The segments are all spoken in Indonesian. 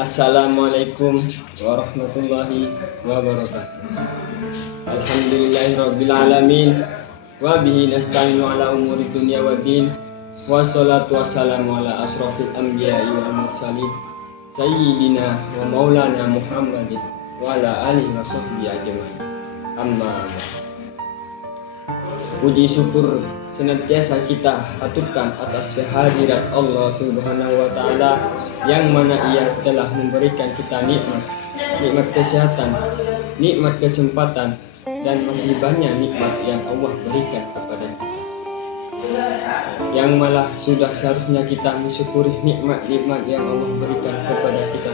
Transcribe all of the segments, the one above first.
Assalamualaikum warahmatullahi wabarakatuh. Alhamdulillahirabbil alamin wa bihi nasta'inu ala umuri dunya waddin. Wassalatu wassalamu ala asrofil anbiya'i wal mursalin sayyidina wa maulana Muhammadin wa ala alihi wa sahbihi ajmain. Amma puji syukur senantiasa kita haturkan atas kehadirat Allah Subhanahu wa taala yang mana Ia telah memberikan kita nikmat kesehatan, nikmat kesempatan, dan masih banyak nikmat yang Allah berikan kepada kita. Yang malah sudah seharusnya kita mensyukuri nikmat-nikmat yang Allah berikan kepada kita.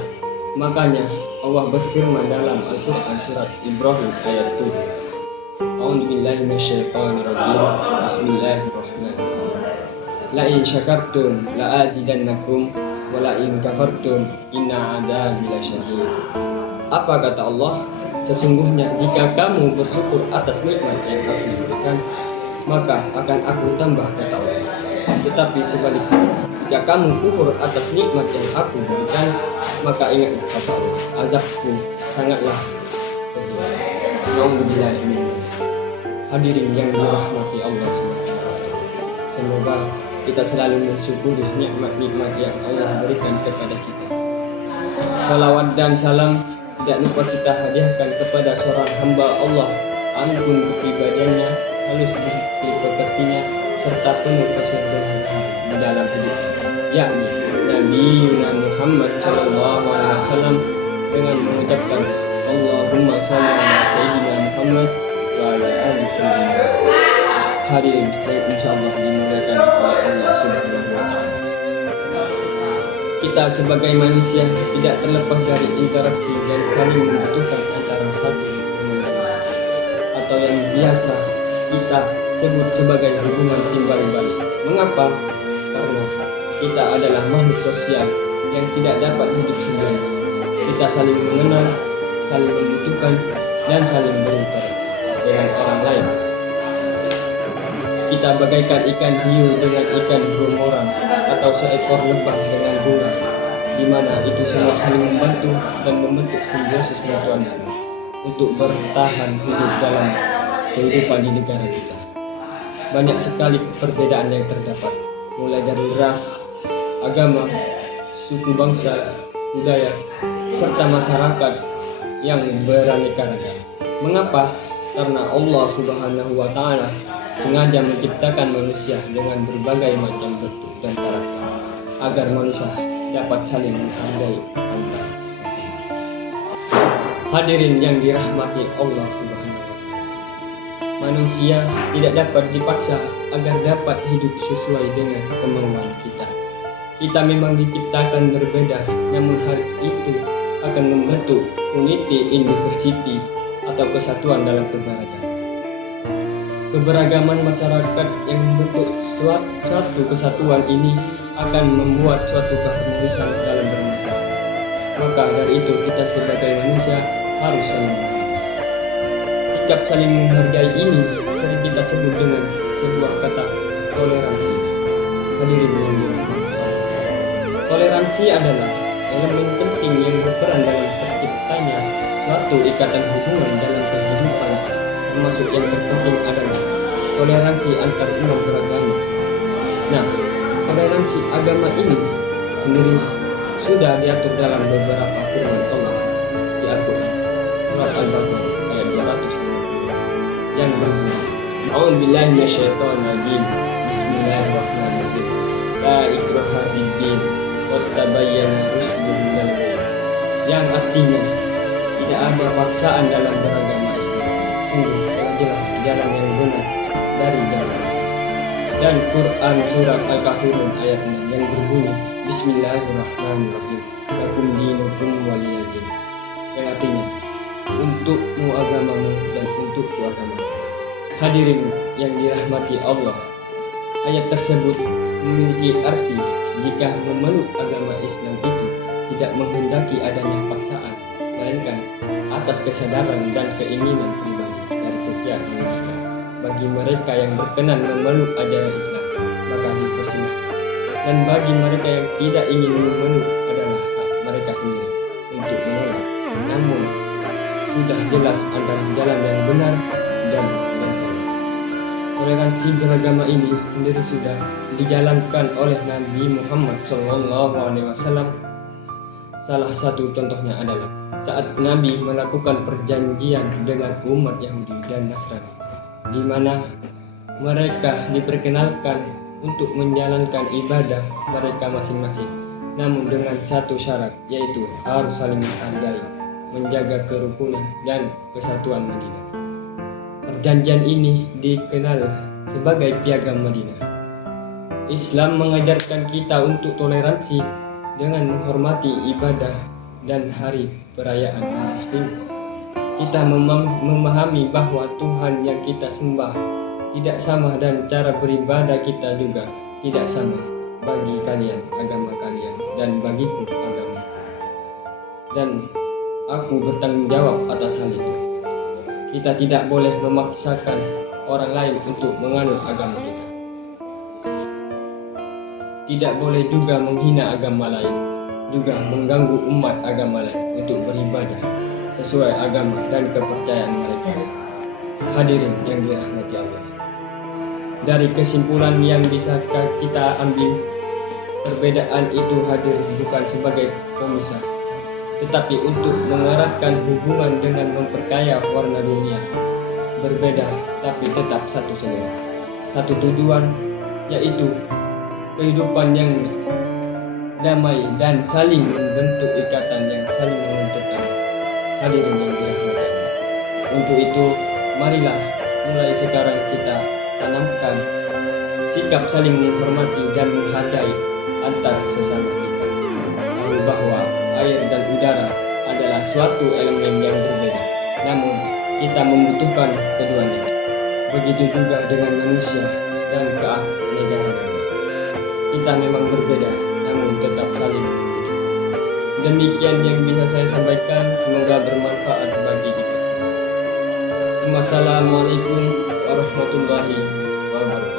Makanya Allah berfirman dalam Al-Qur'an surat Ibrahim ayat 7. A'udzubillahi minasyaitonirrajim. Bismillahirrahmanirrahim. La in syakartum la azidannakum wa la in kafartum inna 'adzabi lasyadid. Apa kata Allah? Sesungguhnya jika kamu bersyukur atas nikmat yang aku berikan, maka akan aku tambah, kata Allah. Tetapi sebaliknya, jika kamu kufur atas nikmat yang aku berikan, maka ingatlah, kata Allah, azabku sangatlah pedih. Alhamdulillah. Hadirin yang dirahmati Allah SWT, semoga kita selalu mensyukuri nikmat-nikmat yang Allah berikan kepada kita. Salawat dan salam tidak lupa kita hadiahkan kepada seorang hamba Allah, ampun kepribadiannya, halus bukti pekertinya, serta penuh kesehatan di dalam hidupnya, yakni Nabi Muhammad SAW, dengan mengucapkan Allahumma shalli ala sayyidina Muhammad wa ala alihi wasallam. Hadirin yang insyaallah dimuliakan oleh Allah Subhanahu wa taala. Kita sebagai manusia tidak terlepas dari interaksi dan saling membutuhkan antara satu dengan lain, atau yang biasa kita sebut sebagai hubungan timbal balik. Mengapa? Karena kita adalah makhluk sosial yang tidak dapat hidup sendiri. Kita saling mengenal, saling membutuhkan, dan saling berinteraksi dengan orang lain. Kita bagaikan ikan hiu dengan ikan berumorang, atau seekor lebah dengan bunga, di mana itu semua saling membantu dan membentuk simbiosis mutualisme untuk bertahan hidup dalam kehidupan di negara kita. Banyak sekali perbedaan yang terdapat, mulai dari ras, agama, suku bangsa, budaya, serta masyarakat yang beraneka ragam. Mengapa? Karena Allah Subhanahu wa taala sengaja menciptakan manusia dengan berbagai macam bentuk dan karakter agar manusia dapat saling menghargai antar sesama. Hadirin yang dirahmati Allah Subhanahu wa taala, manusia tidak dapat dipaksa agar dapat hidup sesuai dengan kemauan kita. Kita memang diciptakan berbeda, namun hal itu akan membentuk unity in diversity atau kesatuan dalam keberagaman. Keberagaman masyarakat yang membentuk suatu kesatuan ini akan membuat suatu keharmonisan dalam bermasyarakat. Maka dari itu kita sebagai manusia harus saling menghargai. Sikap saling menghargai ini sering kita sebut dengan sebuah kata toleransi. Hadirin yang dirahmati Allah, toleransi adalah elemen penting yang berperan dalam terciptanya suatu ikatan hubungan dalam kehidupan, termasuk yang terpenting adalah toleransi antar umat beragama. Nah, toleransi agama ini sendiri sudah diatur dalam beberapa firman Allah di Al-Quran, surat Al-Baqarah ayat 250 yang berbunyi, A'udzubillahi minasyaitonirrajim. Bismillahirrahmanirrahim. La ikraha fid-din qad tabayyana rusydu minal ghayy. Yang artinya tidak ada paksaan dalam beragama Islam. Sungguh telah jelas jalan yang benar dari jalan. Dan Quran surat Al-Kafirun ayat 6 yang berbunyi, Bismillahirrahmanirrahim. Lakum dinukum waliyadin. Yang artinya, untukmu agamamu dan untukku agamamu. Hadirin yang dirahmati Allah, ayat tersebut memiliki arti jika memeluk agama Islam itu tidak menghendaki adanya paksaan, melainkan atas kesadaran dan keinginan pribadi dari setiap manusia. Bagi mereka yang berkenan memeluk ajaran Islam, maka dipersilahkan. Dan bagi mereka yang tidak ingin memeluk adalah hak mereka sendiri. sudah jelas antara jalan yang benar dan yang salah. Toleransi beragama ini sendiri sudah dijalankan oleh Nabi Muhammad SAW. Salah satu contohnya adalah saat Nabi melakukan perjanjian dengan umat Yahudi dan Nasrani, di mana mereka diperkenalkan untuk menjalankan ibadah mereka masing-masing, namun dengan satu syarat, yaitu harus saling menghargai, menjaga kerukunan dan kesatuan Madinah. Perjanjian ini dikenal sebagai Piagam Madinah. Islam mengajarkan kita untuk toleransi dengan menghormati ibadah dan hari perayaan Muslim. Kita memahami bahwa Tuhan yang kita sembah tidak sama dan cara beribadah kita juga tidak sama bagi kalian agama kalian dan bagiku agama. Dan aku bertanggung jawab atas hal itu. Kita tidak boleh memaksakan orang lain untuk menganut agama kita. Tidak boleh juga menghina agama lain, juga mengganggu umat agama lain untuk beribadah sesuai agama dan kepercayaan mereka. Hadirin yang dirahmati Allah. Dari kesimpulan yang bisa kita ambil, perbedaan itu hadir bukan sebagai pemisah, tetapi untuk mengeratkan hubungan dengan memperkaya warna dunia. Berbeda tapi tetap satu selera, satu tujuan, yaitu kehidupan yang damai dan saling membentuk ikatan yang saling menguntungkan. Hadirin yang dirahmati Allah. Untuk itu, marilah mulai sekarang kita tanamkan sikap saling menghormati dan menghargai antar sesama kita. Tahu bahwa air dan udara adalah suatu elemen yang berbeda, namun kita membutuhkan keduanya. Begitu juga dengan manusia dan keanegaraan. Kita memang berbeda, namun tetap saling membutuhkan. Demikian yang bisa saya sampaikan, semoga bermanfaat bagi kita semua. Wassalamualaikum warahmatullahi wabarakatuh.